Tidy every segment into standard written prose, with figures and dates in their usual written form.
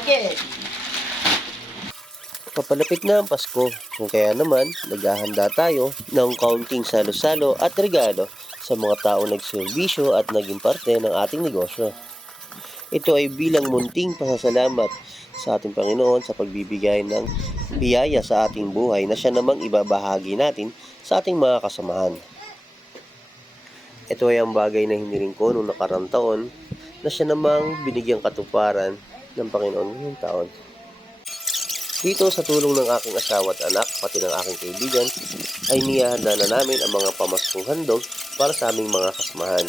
spaghetti. Papalapit na ang Pasko, kung kaya naman naghahanda tayo ng kaunting salo-salo at regalo sa mga taong nagserbisyo at naging parte ng ating negosyo. Ito ay bilang munting pasasalamat sa ating Panginoon sa pagbibigay ng biyaya sa ating buhay na siya namang ibabahagi natin sa ating mga kasamahan. Ito ay ang bagay na hiniling ko noong nakarang taon na siya namang binigyang katuparan ng Panginoon ngayong taon. Dito sa tulong ng aking asawa at anak, pati ng aking kaibigan, ay niyahanda na namin ang mga pamaskong handog para sa aming mga kasamahan.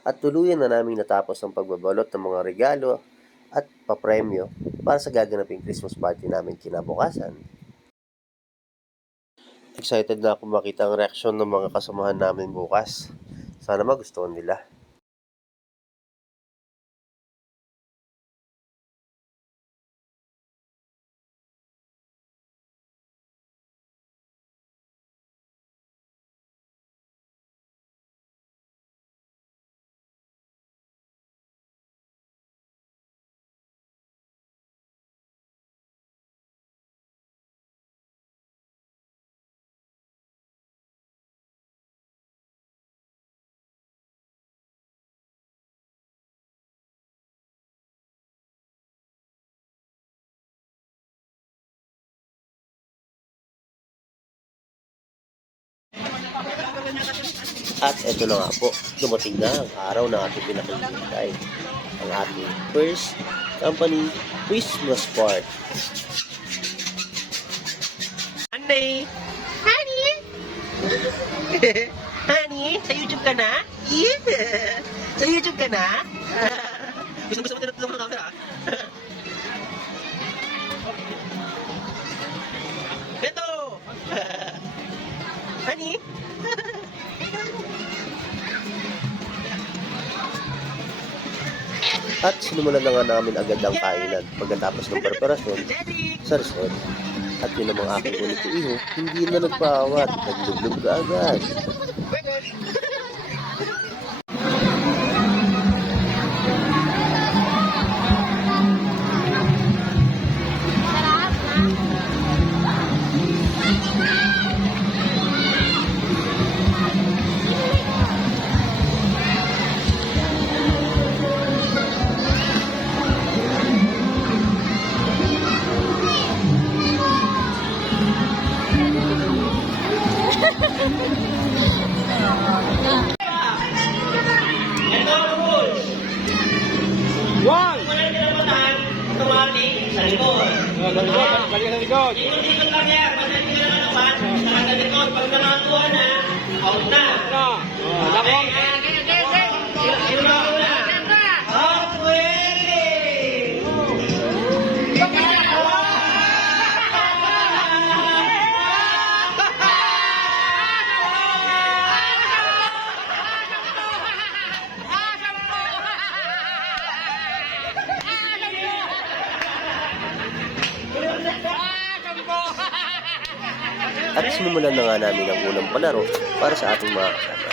At tuluyan na namin natapos ang pagbabalot ng mga regalo at papremyo para sa gaganaping Christmas party namin kinabukasan. Excited na ako makita ang reaksyon ng mga kasamahan namin bukas. Sana magustuhan nila. At eto na nga po, dumating na ang araw na ating pinakahihintay. Ang ating first company Christmas party. Honey! Honey! Honey, sa YouTube ka na? Yeah! Sa YouTube ka na? Gusto mo tinatulong ng camera? Beto! Honey? At sinimulan na nga namin agad ang kainan pagkatapos ng preparasyon sa resort. At yun ang mga aking ulit iho, hindi na nagpaawat, naglublog ka agad. One! Automatic sa likod. Balik sa likod. Dito lang yan. Pagdating ka naman naman, sa likod. Pag nakatuwa na, out na. Okay? Sino na una? Out, pwede! At sinimulan na nga namin ang unang palaro para sa ating mga kasama.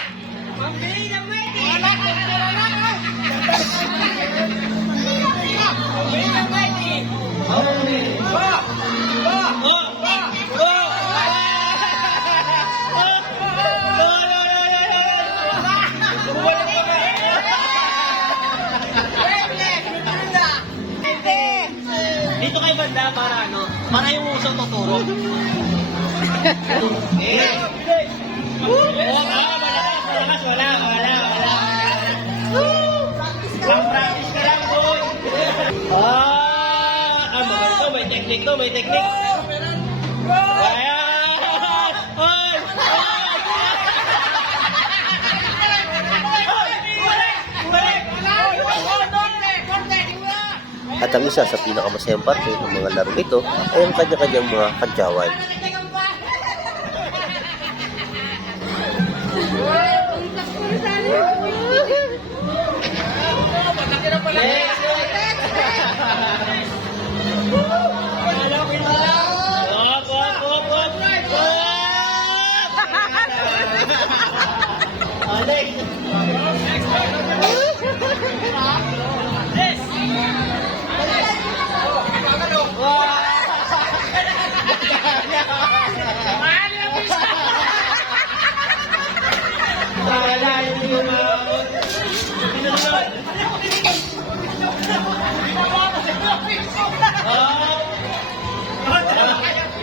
Dito kay banda para ano? Para yung usong tuturo. Malakas, wala. Practice ka lang, boy. Magaling to, may technique to, may technique. Ayan! Hoy! At ang isa sa pinakamasayang parte ng mga laro ito ay ang kanya-kanyang mga kadyawan.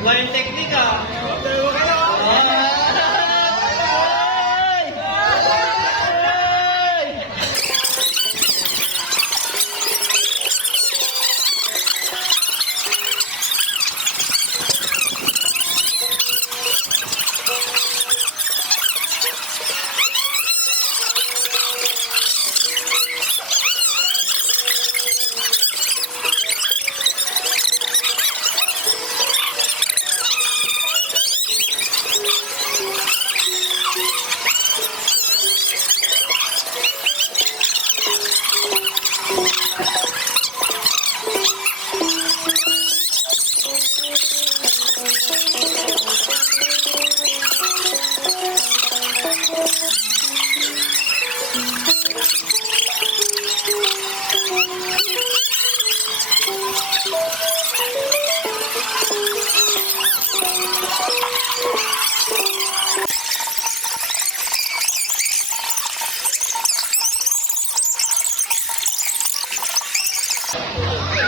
Iba yung teknik ah.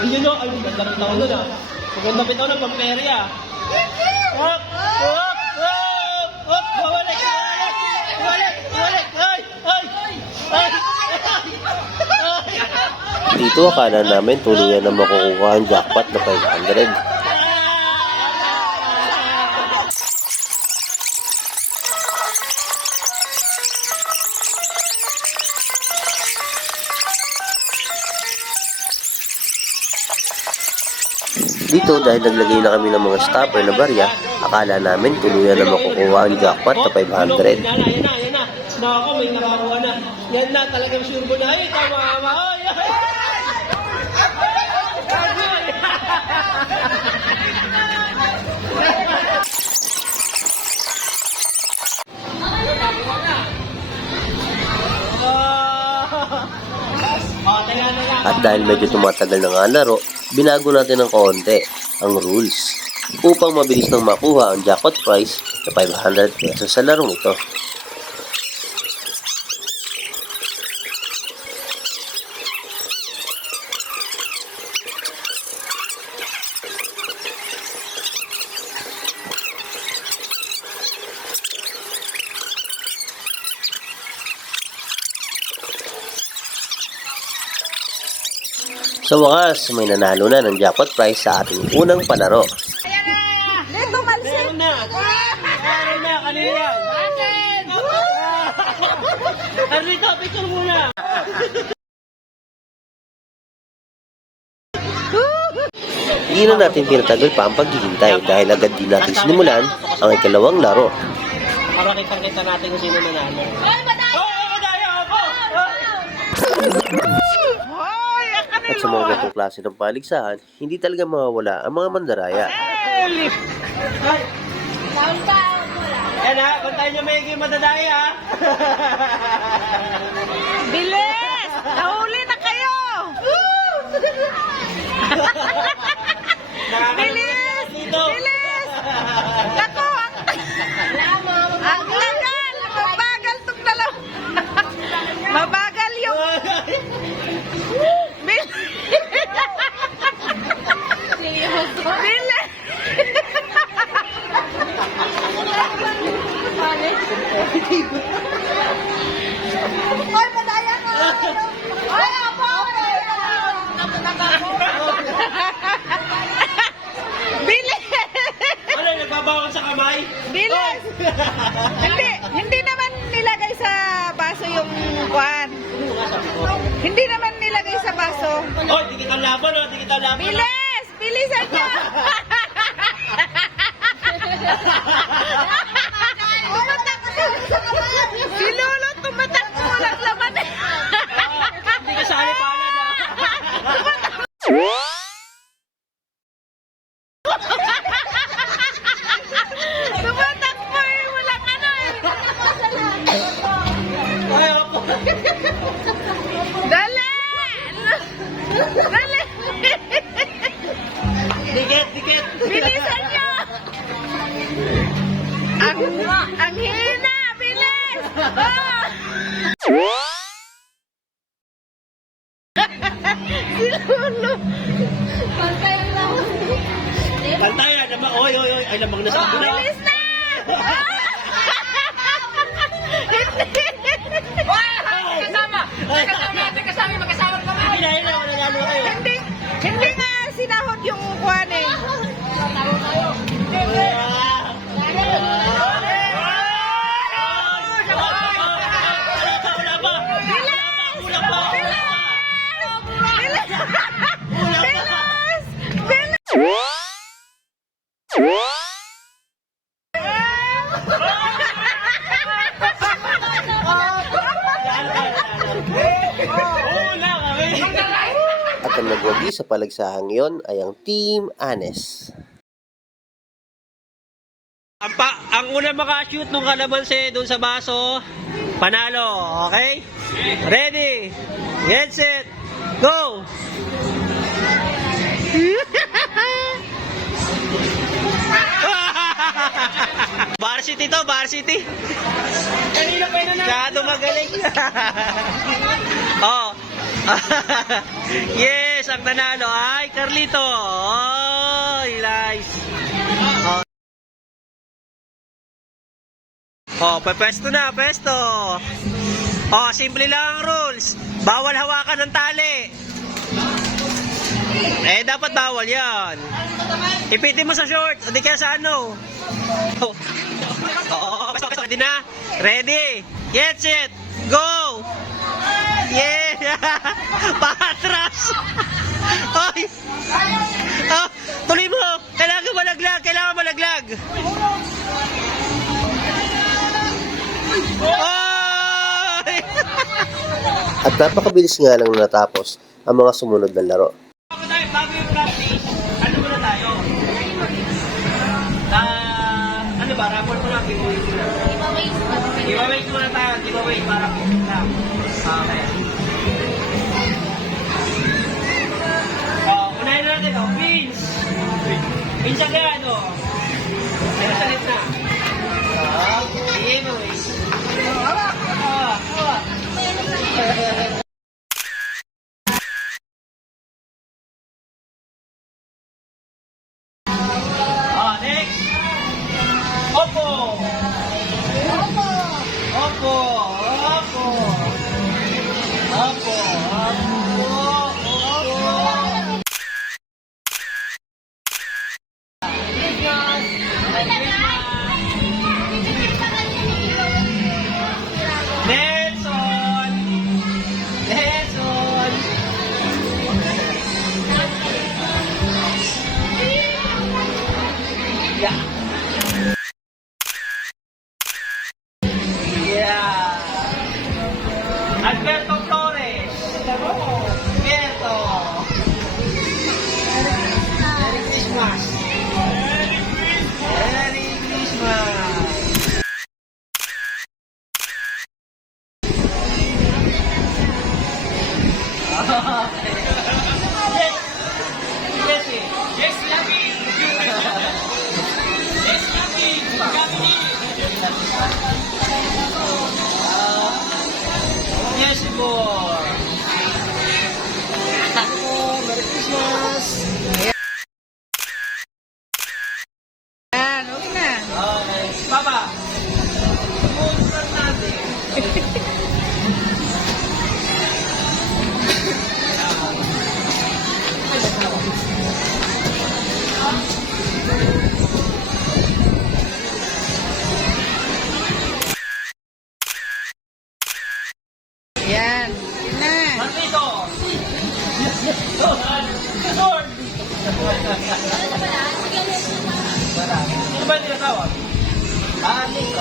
Yun o, ay, ganda bitaw nun ah. Maganda bitaw ng pamperya. Hop! Hop! Hop! Hop! Bawalik! Bawalik! Bawalik! Ay! Ay! Ay! Dito akala namin tuluyan na makukuha ang jackpot na 500. Dito dahil naglagay na kami ng mga stopper na barya, akala namin tuluyan na makukuha ang jackpot na 500. Yan na. Nako, may nakakuha na. Yan na, talagang sure mo na. Ay, tama. Ay! At dahil medyo tumatagal na nga ang laro, binago natin ng konti ang rules upang mabilis nang makuha ang jackpot prize na 500 pesos sa larong ito. Sa wakas, may nanalo na ng jackpot prize sa ating unang palaro. Meron na! Kanina yan! Arnito, picture muna! Hindi na natin tinatagal pa ang paghihintay dahil agad din natin sinimulan ang ikalawang laro. Para kita natin kung sino nanalo. At sa mga ganitong klase ng paligsahan, hindi talaga mawawala ang mga mandaraya. Yan ha, bantayan nyo may higing madadaya ha. Bilis! Nahuli na kayo! Bilis! Bilis! Naku! Ang tagal! Mabagal itong dalawa. Mabagal yung... Bilis! Bilis! Hindi naman nilagay sa baso. Oh, di kita laban, oh. Di kita laban. Bilis! Bilisan niyo! Si Lolo tumatakbo, walang laman. Hindi ka sali palad, ah. Tumatakbo eh, walang ano eh. Ay, opo. Dali! Dali! Dikit, dikit. Bilisan niyo! Ang hina! Bilis! Oh! Si Lolo! Kantayan, lamang. Oy, oy, oy. Ay, lamang na sa akin, ah. Bilis na! Hila, wala nga kayo. Hindi nga sinahod yung kuwan eh. At ang nagwagi sa palagsahang iyon ay ang Team Anes. Ang una makashoot nung kalabanse doon sa baso, panalo. Okay? Ready? Get set. Go! Varsity to, varsity. Kanina pa yun na. Kado magaling. Oh. Yes, ang nanalo ay Carlito. Oh, nice. Oh, pepesto na, pesto. Oh, simple lang ang rules. Bawal hawakan ng tali. Eh, dapat bawal yan. Ipitin mo sa short, o di kaya sa ano. Oh. Oo, pesto, ready na? Ready? Get set, go! Yeah! Patras! Oy! Oh, tuloy mo! Kailangan malaglag! Kailangan malaglag! Oy! At napakabilis nga lang na natapos ang mga sumunod na laro. Bago yung practice, ano muna tayo? Ano ba? Rapport mo lang, giveaway muna. Giveaway muna tayo, giveaway para po lang. Okay. Oh, unahin natin, oh, Vince! Vince ang kaya, ano? Pero sa na. Oh, giveaway. Next. Opo. Opo. Opo. Opo. Opo. Nelson. Nelson. Yeah. Yeah. Alberto Flores. Alberto. Merry Christmas. Merry Christmas. Yes. Yes, yes, Yami. Yes, Yami. Yami. Yes, boy. Merry Christmas. Yan, okay na. Okay. Papa. Pumunta natin. Yan, yun na. Martito. Sword! Ano ba yung tinatawag? Anik,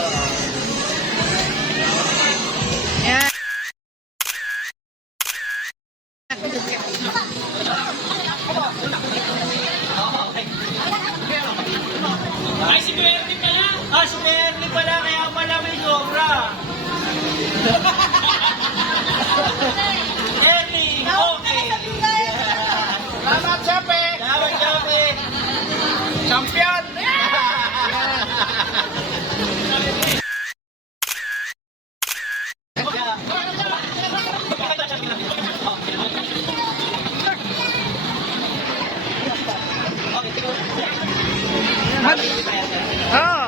Yan. Ay, si Bernie pala! Ah, si Bernie pala, kaya pala may sobra. Bernie, okay. Salamat, Chape! Salamat, Jope. Champion! Oh.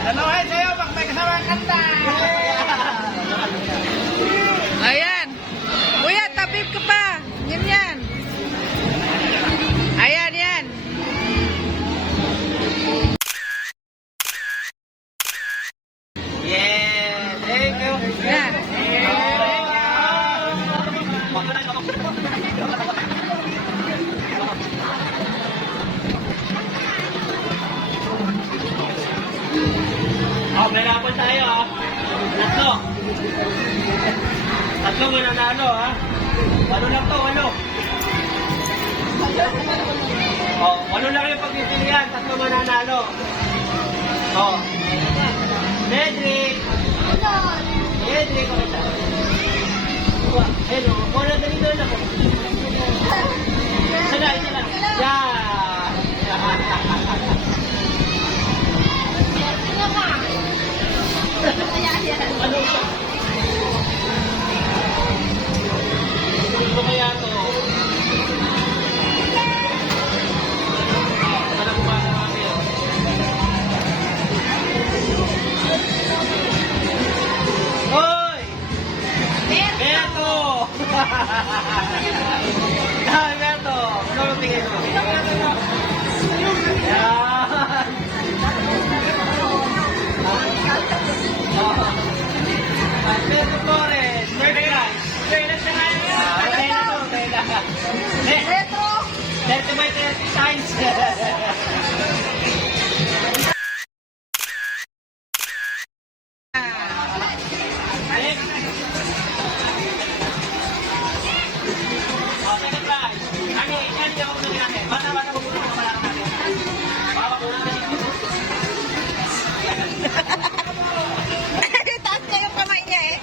Dalawahin sa'yo, pag may kasama ang kanta! Ayan. Kuya, tapip ka pa. Yan yan. Ayan, yan. Yeah, thank you. Yan. Oh, may laban tayo ha. Tatlo. Tatlo mananalo ha. Walo lang to, walo. Oh, walo lang yung pagpipilian. Tatlo mananalo. Oh. Medrick. Medrick, okay siya. Hello, wala dali doon ako. Isa na. Yeah. Ano siya? Ano kaya to? Sana kumasa kami oh. Hoy! Beto! Hi, Beto! Ano ang tingin mo? Yan! Beto Torres, third prize. Okay na to, okay na. Beto! 30 by 30 times. Second prize. Ano yung ulo natin? Bata mo muna kung wala ka natin. Bawa ko natin. Taas niya yung kamay niya eh.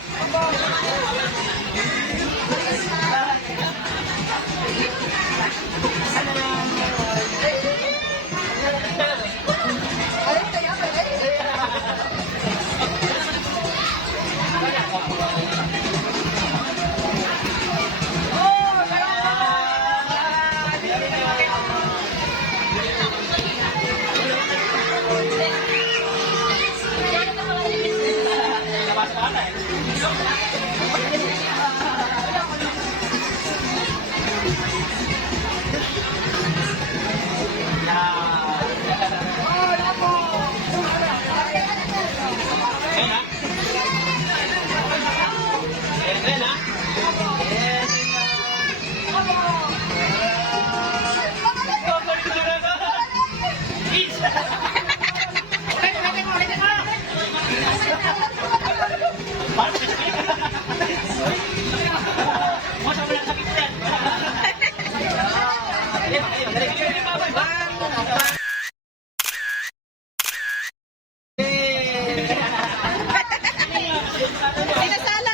Pinasala.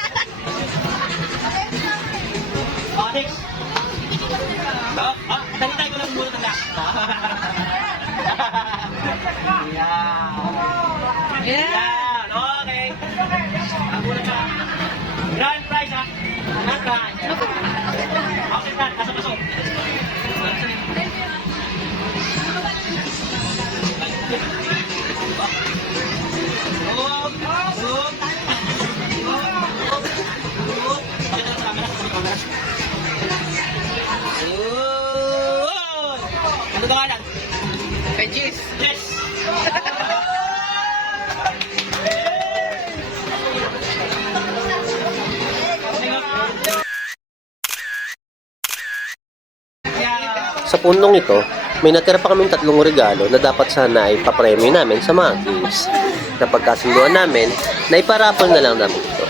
Onyx. Talitay ko lang muna tanda. Yeah. Yan, okay. Ang muna ka. Grand prize ha. Grand prize. Okay, nasa pasok. Ano ka lang? Kay Jis. Yes! Sa pundong ito, may natira pa kaming 3 regalo na dapat sana ay papremyo namin sa mga kids. Napagkasunduan namin na iparapol na lang namin ito.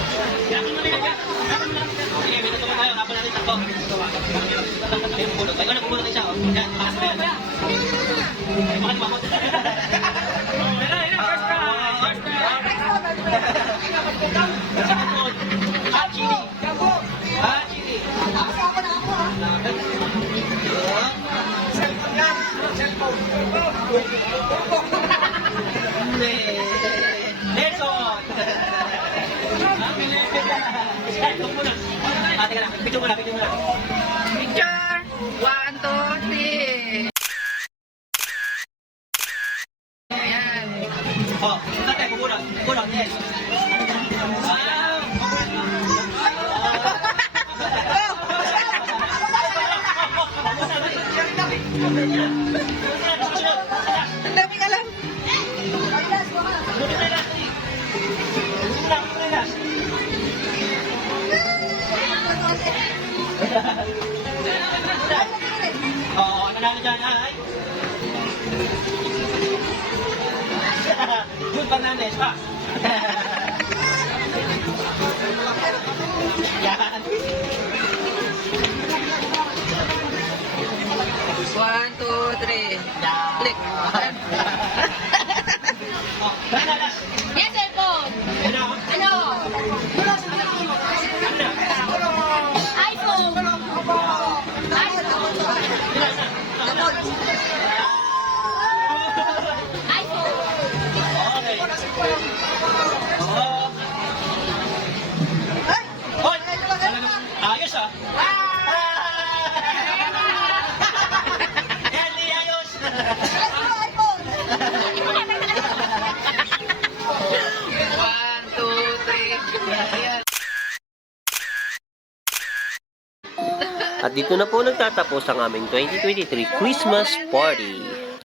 Picture. 1, 2, 3. Ayan. Oh, tatay, kukulang. Kukulang, yes. Ang dami ka lang. Oo, nanalo dyan, ay. Jun Fernandez pa. Yan. 1, 2, 3. Click. Oh, nanalas. Yes, cellphone. Ano? Ano? iPhone. iPhone. Okay. Oo. Hoy! Ayos ah. Henry, ayos! 1, 2, 3. Ayan. At dito na po nagtatapos ang aming 2023 Christmas Party.